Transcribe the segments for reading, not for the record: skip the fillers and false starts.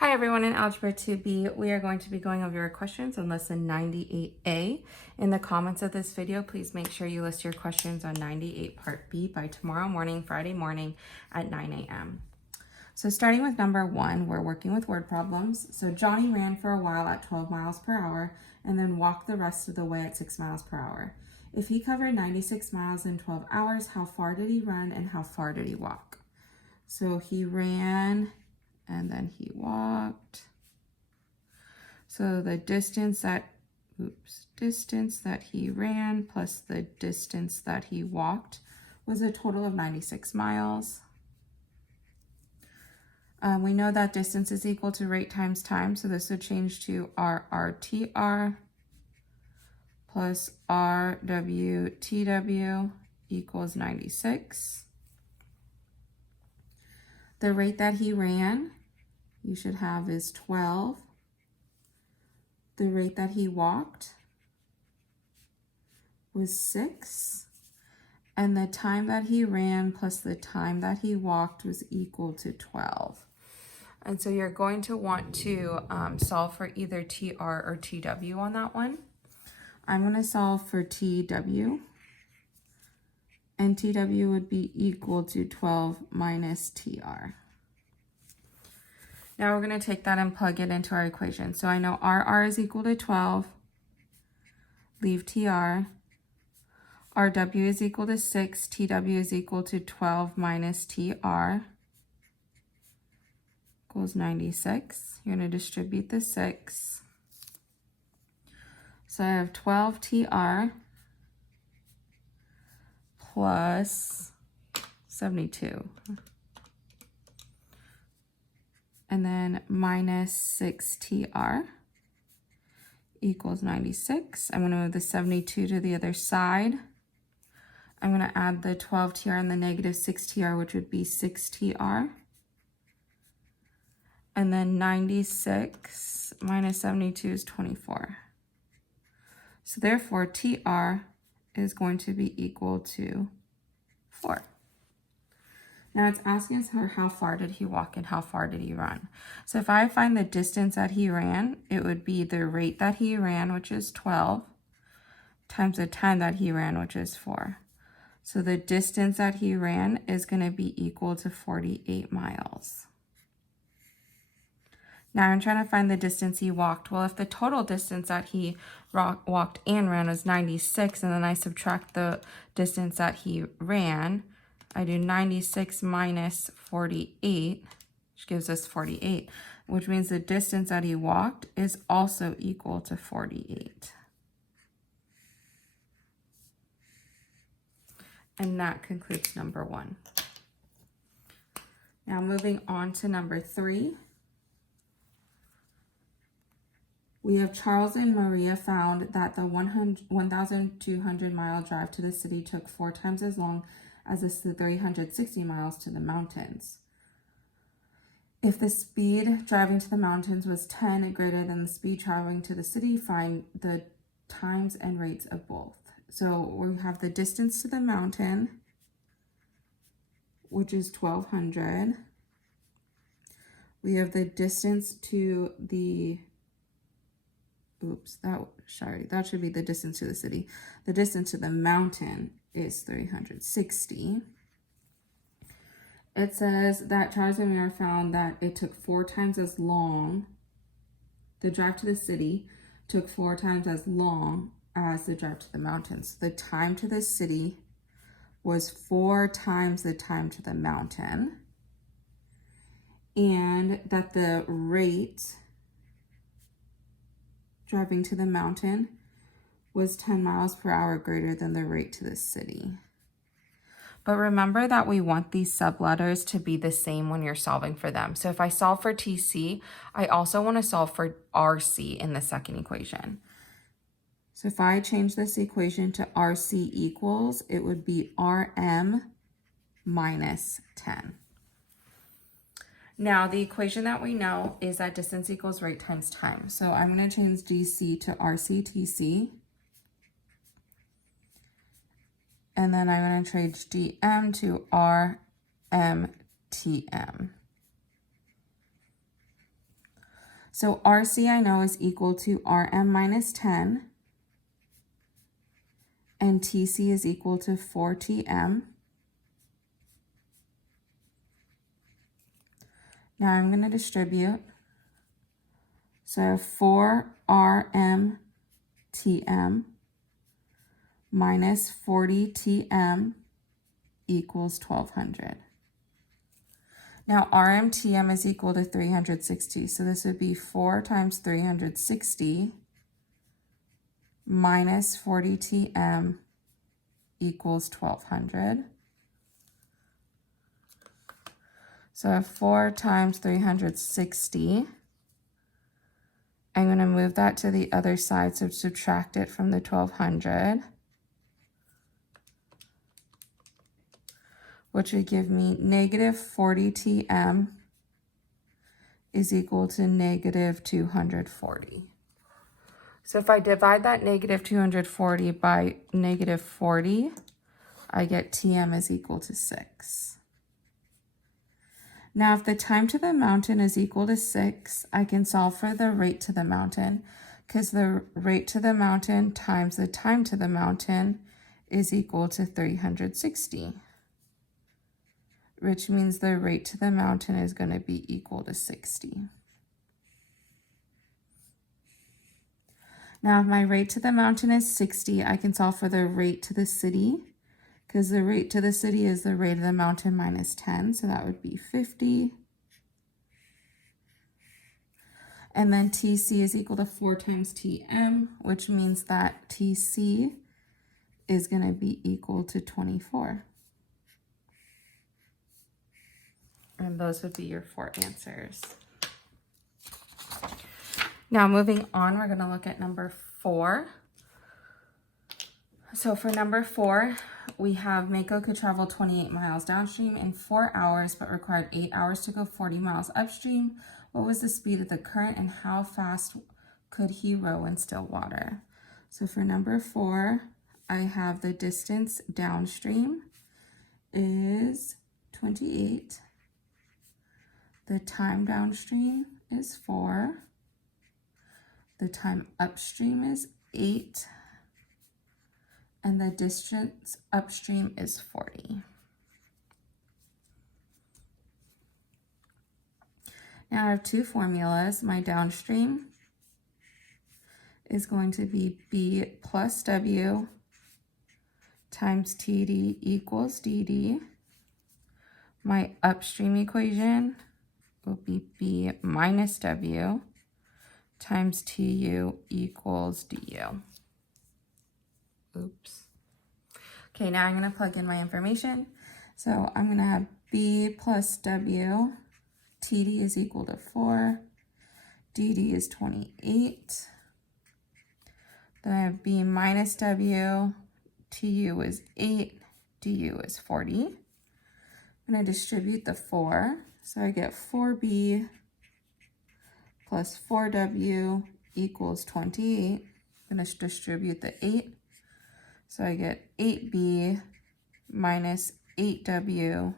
Hi everyone, in Algebra 2B, we are going to be going over your questions on lesson 98A. In the comments of this video, please make sure you list your questions on 98 part B by tomorrow morning, Friday morning at 9 a.m. So starting with number 1, we're working with word problems. So Johnny ran for a while at 12 miles per hour and then walked the rest of the way at 6 miles per hour. If he covered 96 miles in 12 hours, how far did he run and how far did he walk? So he ran and then he walked. So the distance that he ran plus the distance that he walked was a total of 96 miles. We know that distance is equal to rate times time, so this would change to RRTR plus RWTW equals 96. The rate that he ran, you should have, is 12. The rate that he walked was 6. And the time that he ran plus the time that he walked was equal to 12. And so you're going to want to solve for either TR or TW on that one. I'm going to solve for TW. And TW would be equal to 12 minus TR. Now we're going to take that and plug it into our equation. So I know RR is equal to 12. Leave TR. RW is equal to 6. TW is equal to 12 minus TR. Equals 96. You're going to distribute the 6. So I have 12 TR plus 72. And then minus 6 TR equals 96. I'm going to move the 72 to the other side. I'm going to add the 12 TR and the negative 6 TR, which would be 6 TR. And then 96 minus 72 is 24. So therefore, TR is going to be equal to 4. Now it's asking us how far did he walk and how far did he run. So if I find the distance that he ran, it would be the rate that he ran, which is 12, times the time that he ran, which is 4. So the distance that he ran is going to be equal to 48 miles. Now I'm trying to find the distance he walked. Well, if the total distance that he walked and ran was 96, and then I subtract the distance that he ran, I do 96 minus 48, which gives us 48, which means the distance that he walked is also equal to 48. And that concludes number 1. Now moving on to number 3. We have Charles and Maria found that the 1,200-mile drive to the city took 4 times as long as the 360 miles to the mountains. If the speed driving to the mountains was 10 greater than the speed traveling to the city, find the times and rates of both. So we have the distance to the mountain, which is 1,200. We have the distance to the that should be the distance to the city. The distance to the mountain is 360. It says that Charles and Maria found that it took 4 times as long. The drive to the city took 4 times as long as the drive to the mountains. The time to the city was 4 times the time to the mountain. And that the rate driving to the mountain was 10 miles per hour greater than the rate to the city. But remember that we want these subletters to be the same when you're solving for them. So if I solve for TC, I also want to solve for RC in the second equation. So if I change this equation to RC equals, it would be RM minus 10. Now, the equation that we know is that distance equals rate times time. So I'm going to change DC to RCTC. And then I'm going to change DM to RMTM. So RC I know is equal to RM minus 10, and TC is equal to 4TM. Now I'm going to distribute. So 4RM TM minus 40TM equals 1200. Now RMTM is equal to 360, so this would be 4 times 360 minus 40TM equals 1200. So 4 times 360, I'm going to move that to the other side, so subtract it from the 1200, which would give me negative 40TM is equal to negative 240. So if I divide that negative 240 by negative 40, I get TM is equal to 6. Now, if the time to the mountain is equal to 6, I can solve for the rate to the mountain, because the rate to the mountain times the time to the mountain is equal to 360, which means the rate to the mountain is going to be equal to 60. Now, if my rate to the mountain is 60, I can solve for the rate to the city, because the rate to the city is the rate of the mountain minus 10, so that would be 50. And then TC is equal to 4 times TM, which means that TC is going to be equal to 24. And those would be your 4 answers. Now moving on, we're going to look at number 4. So for number 4, we have Mako could travel 28 miles downstream in 4 hours, but required 8 hours to go 40 miles upstream. What was the speed of the current and how fast could he row in still water? So for number 4, I have the distance downstream is 28. The time downstream is 4. The time upstream is 8. And the distance upstream is 40. Now I have 2 formulas. My downstream is going to be B plus W times TD equals DD. My upstream equation will be B minus W times TU equals DU. Oops. Okay, now I'm going to plug in my information. So I'm going to have B plus W, TD is equal to 4, DD is 28. Then I have B minus W, TU is 8, DU is 40. I'm going to distribute the 4, so I get 4B plus 4W equals 28. I'm going to distribute the 8. So I get 8B minus 8W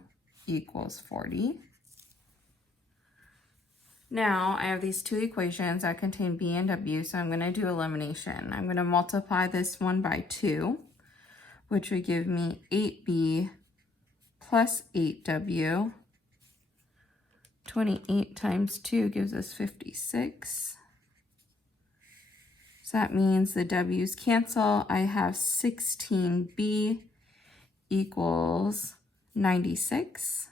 equals 40. Now I have these 2 equations that contain B and W, so I'm going to do elimination. I'm going to multiply this one by 2, which would give me 8B plus 8W. 28 times 2 gives us 56. So that means the W's cancel. I have 16B equals 96.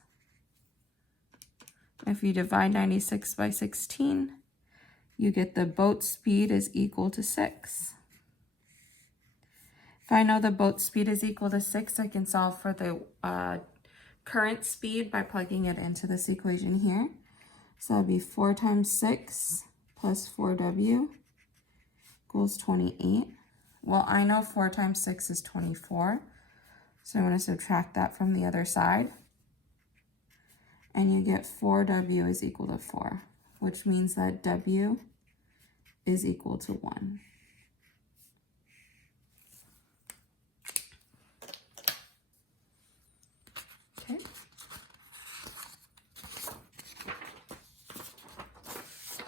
If you divide 96 by 16, you get the boat speed is equal to 6. If I know the boat speed is equal to 6, I can solve for the current speed by plugging it into this equation here. So that'd be 4 times 6 plus 4W equals 28. Well, I know 4 times 6 is 24, so I'm going to subtract that from the other side. And you get 4W is equal to 4, which means that W is equal to 1. Okay.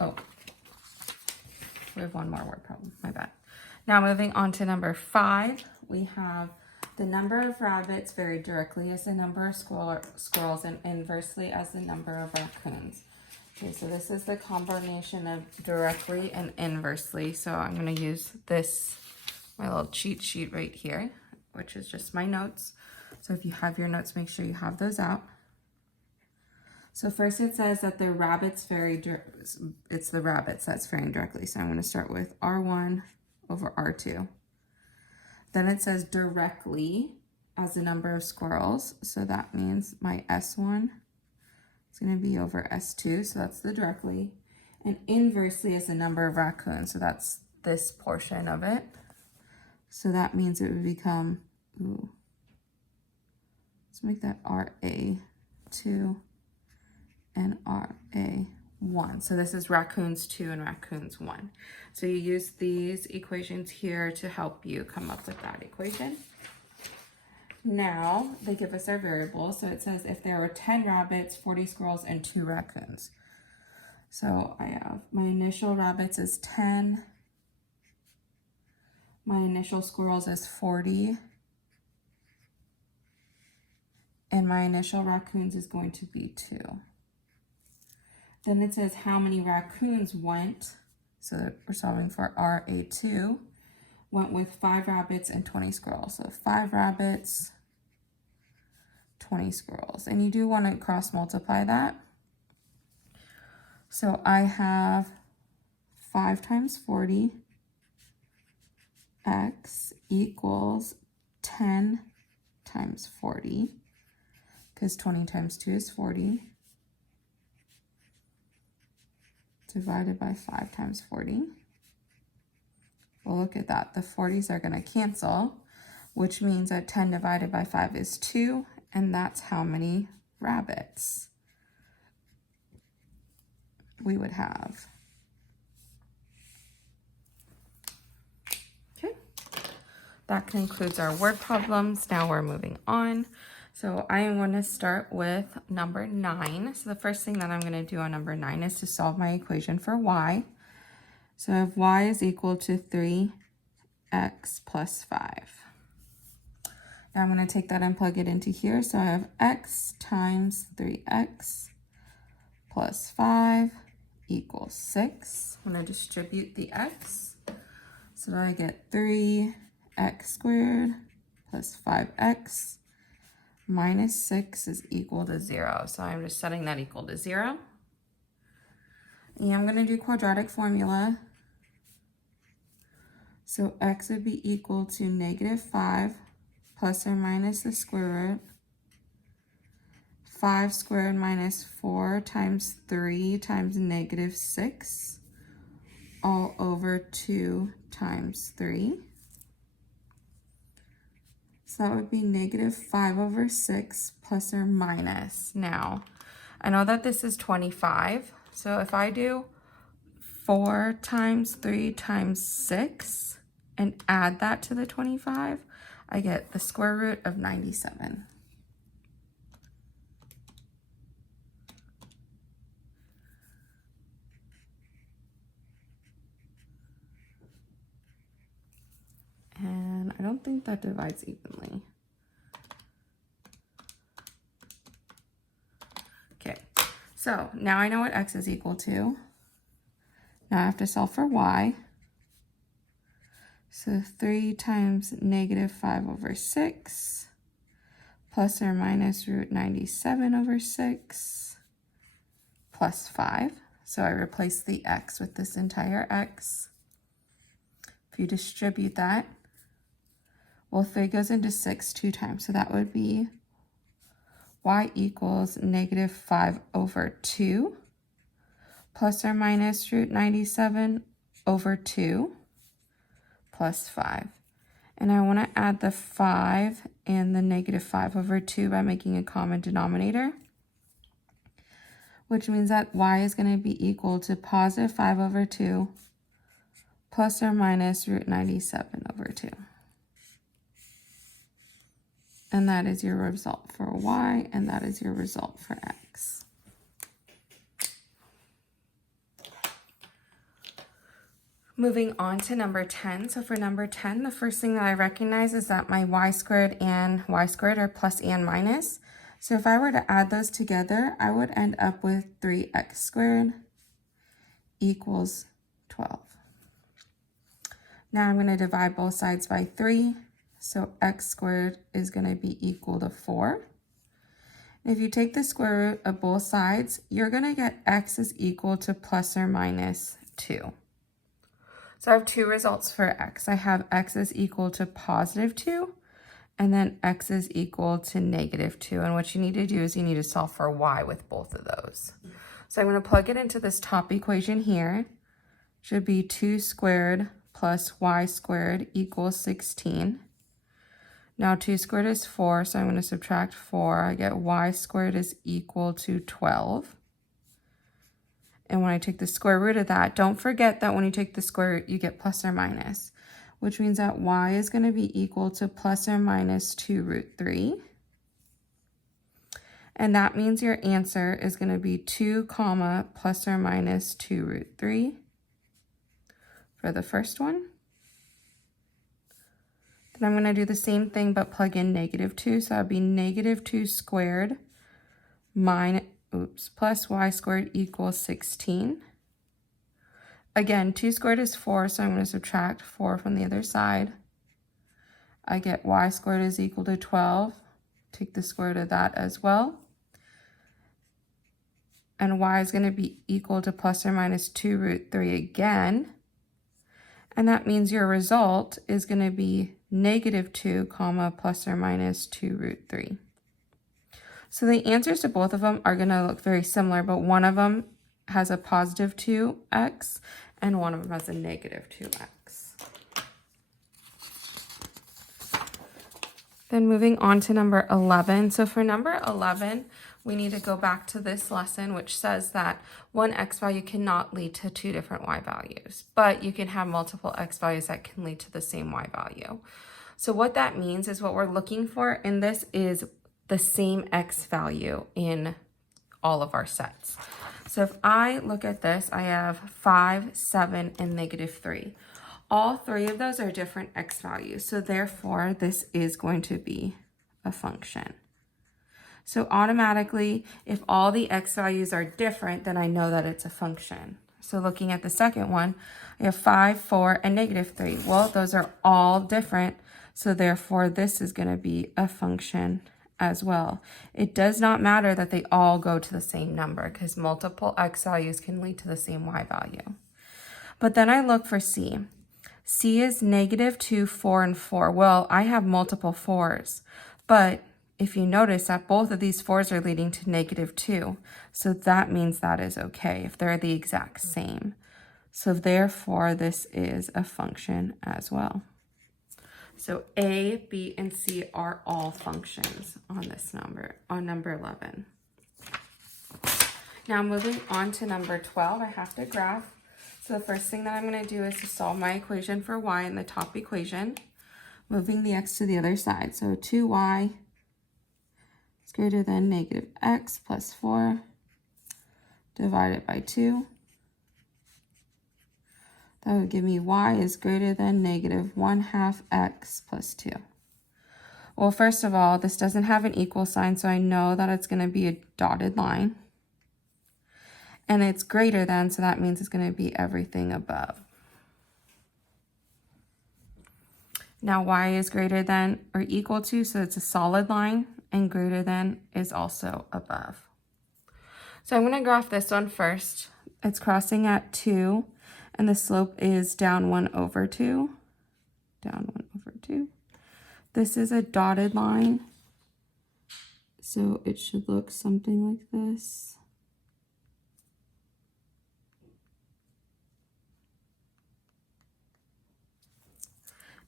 Oh, We have one more word problem, my bad. Now moving on to number 5, we have the number of rabbits vary directly as the number of squirrels and inversely as the number of raccoons. Okay, so this is the combination of directly and inversely. So I'm going to use this, my little cheat sheet right here, which is just my notes. So if you have your notes, make sure you have those out. So first it says that the rabbits vary, it's the rabbits that's varying directly. So I'm going to start with R1 over R2. Then it says directly as the number of squirrels. So that means my S1 is going to be over S2. So that's the directly. And inversely is the number of raccoons. So that's this portion of it. So that means it would become, let's make that RA2 and RA1. So this is raccoons 2 and raccoons 1. So you use these equations here to help you come up with that equation. Now they give us our variables. So it says if there were 10 rabbits, 40 squirrels, and 2 raccoons. So I have my initial rabbits is 10. My initial squirrels is 40. And my initial raccoons is going to be 2. Then it says how many raccoons went, so we're solving for RA2, went with 5 rabbits and 20 squirrels. So 5 rabbits, 20 squirrels. And you do want to cross multiply that. So I have 5 times 40, x equals 10 times 40, because 20 times 2 is 40. Divided by 5 times 40. Well, look at that. The 40s are going to cancel, which means that 10 divided by 5 is 2, and that's how many rabbits we would have. Okay, that concludes our word problems. Now we're moving on. So I am going to start with number 9. So the first thing that I'm going to do on number 9 is to solve my equation for y. So I have y is equal to 3x plus 5. Now I'm going to take that and plug it into here. So I have x times 3x plus 5 equals 6. I'm going to distribute the x. So I get 3x squared plus 5x minus 6 is equal to 0. So I'm just setting that equal to 0. And I'm going to do quadratic formula. So x would be equal to -5 plus or minus the square root. 5 squared minus 4 times 3 times -6 all over 2 times 3. So that would be -5 over 6 plus or minus. Now, I know that this is 25. So if I do 4 times 3 times 6 and add that to the 25, I get the square root of 97. And I don't think that divides evenly. Okay, so now I know what x is equal to. Now I have to solve for y. So 3 times -5 over 6 plus or minus root 97 over 6 plus 5. So I replace the x with this entire x. If you distribute that, well, 3 goes into 6 2 times, so that would be y equals -5 over 2 plus or minus root 97 over 2 plus 5. And I want to add the 5 and the -5 over 2 by making a common denominator, which means that y is going to be equal to +5 over 2 plus or minus root 97 over 2. And that is your result for y, and that is your result for x. Moving on to number 10. So for number 10, the first thing that I recognize is that my y squared and y squared are plus and minus. So if I were to add those together, I would end up with 3x squared equals 12. Now I'm going to divide both sides by 3. So x squared is going to be equal to 4. If you take the square root of both sides, you're going to get x is equal to plus or minus 2. So I have two results for x. I have x is equal to positive 2, and then x is equal to negative 2. And what you need to do is you need to solve for y with both of those. So I'm going to plug it into this top equation here. Should be 2 squared plus y squared equals 16. Now 2 squared is 4, so I'm going to subtract 4. I get y squared is equal to 12. And when I take the square root of that, don't forget that when you take the square root, you get plus or minus, which means that y is going to be equal to plus or minus 2 root 3. And that means your answer is going to be 2 comma plus or minus 2 root 3 for the first one. Then I'm going to do the same thing but plug in negative 2. So that would be negative 2 squared plus y squared equals 16. Again, 2 squared is 4, so I'm going to subtract 4 from the other side. I get y squared is equal to 12. Take the square root of that as well. And y is going to be equal to plus or minus 2 root 3 again. And that means your result is going to be negative 2 comma plus or minus 2 root 3. So the answers to both of them are going to look very similar, but one of them has a positive 2x and one of them has a negative 2x. Then moving on to number 11. So for number 11, we need to go back to this lesson, which says that one x value cannot lead to two different y values, but you can have multiple x values that can lead to the same y value. So what that means is what we're looking for in this is the same x value in all of our sets. So if I look at this, I have 5, 7, and negative 3. All three of those are different x values. So therefore, this is going to be a function. So automatically, if all the x values are different, then I know that it's a function. So looking at the second one, I have 5, 4, and negative 3. Well, those are all different. So therefore, this is going to be a function as well. It does not matter that they all go to the same number because multiple x values can lead to the same y value. But then I look for c. C is negative 2, 4, and 4. Well, I have multiple 4s, but if you notice that both of these 4s are leading to negative 2, so that means that is okay if they're the exact same. So therefore, this is a function as well. So A, B, and C are all functions on this number, on number 11. Now moving on to number 12, I have to graph. So the first thing that I'm going to do is to solve my equation for y in the top equation, moving the x to the other side. So 2y is greater than negative x plus 4 divided by 2. That would give me y is greater than negative 1/2 x plus 2. Well, first of all, this doesn't have an equal sign, so I know that it's going to be a dotted line. And it's greater than, so that means it's going to be everything above. Now y is greater than or equal to, so it's a solid line, and greater than is also above. So I'm going to graph this one first. It's crossing at 2. And the slope is down 1 over 2, down 1 over 2. This is a dotted line, so it should look something like this.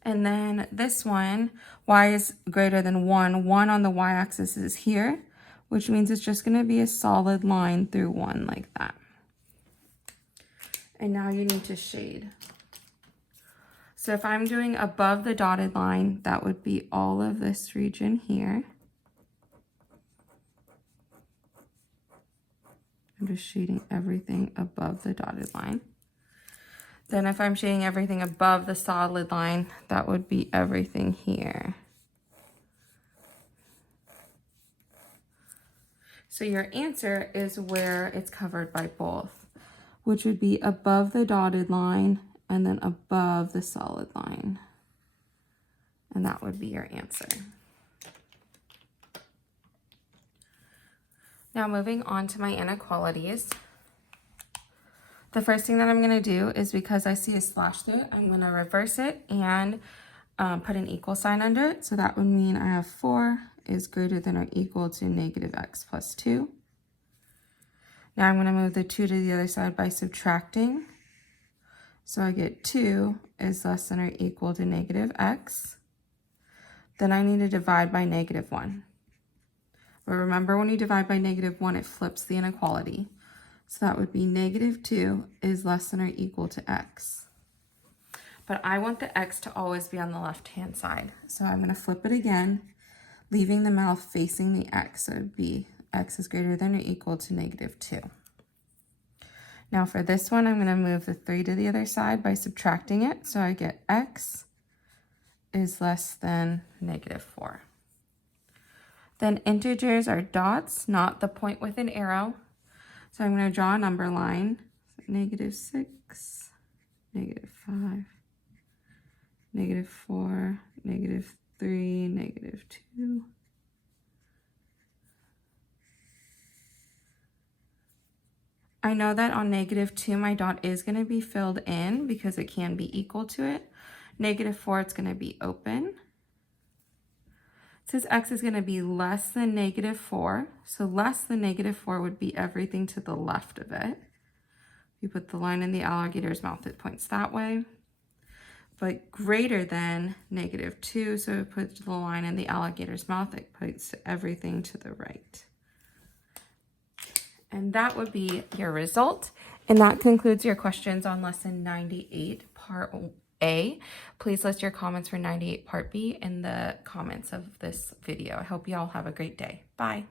And then this one, y is greater than 1. 1 on the y-axis is here, which means it's just going to be a solid line through 1 like that. And now you need to shade. So if I'm doing above the dotted line, that would be all of this region here. I'm just shading everything above the dotted line. Then if I'm shading everything above the solid line, that would be everything here. So your answer is where it's covered by both, which would be above the dotted line and then above the solid line. And that would be your answer. Now moving on to my inequalities. The first thing that I'm going to do is, because I see a slash through it, I'm going to reverse it and put an equal sign under it. So that would mean I have 4 is greater than or equal to negative x plus 2. Now I'm going to move the 2 to the other side by subtracting. So I get 2 is less than or equal to negative x. Then I need to divide by negative 1. But remember, when you divide by negative 1, it flips the inequality. So that would be negative 2 is less than or equal to x. But I want the x to always be on the left-hand side. So I'm going to flip it again, leaving the mouth facing the x. So it would be x is greater than or equal to negative 2. Now for this one, I'm going to move the 3 to the other side by subtracting it. So I get x is less than negative 4. Then integers are dots, not the point with an arrow. So I'm going to draw a number line. Negative 6, negative 5, negative 4, negative 3, negative 2. I know that on negative 2, my dot is going to be filled in because it can be equal to it. Negative 4, it's going to be open. It says x is going to be less than negative 4. So less than negative 4 would be everything to the left of it. If you put the line in the alligator's mouth, it points that way. But greater than negative 2, so it puts the line in the alligator's mouth, it puts everything to the right. And that would be your result. And that concludes your questions on lesson 98, part A. Please list your comments for 98 part B in the comments of this video. I hope you all have a great day. Bye.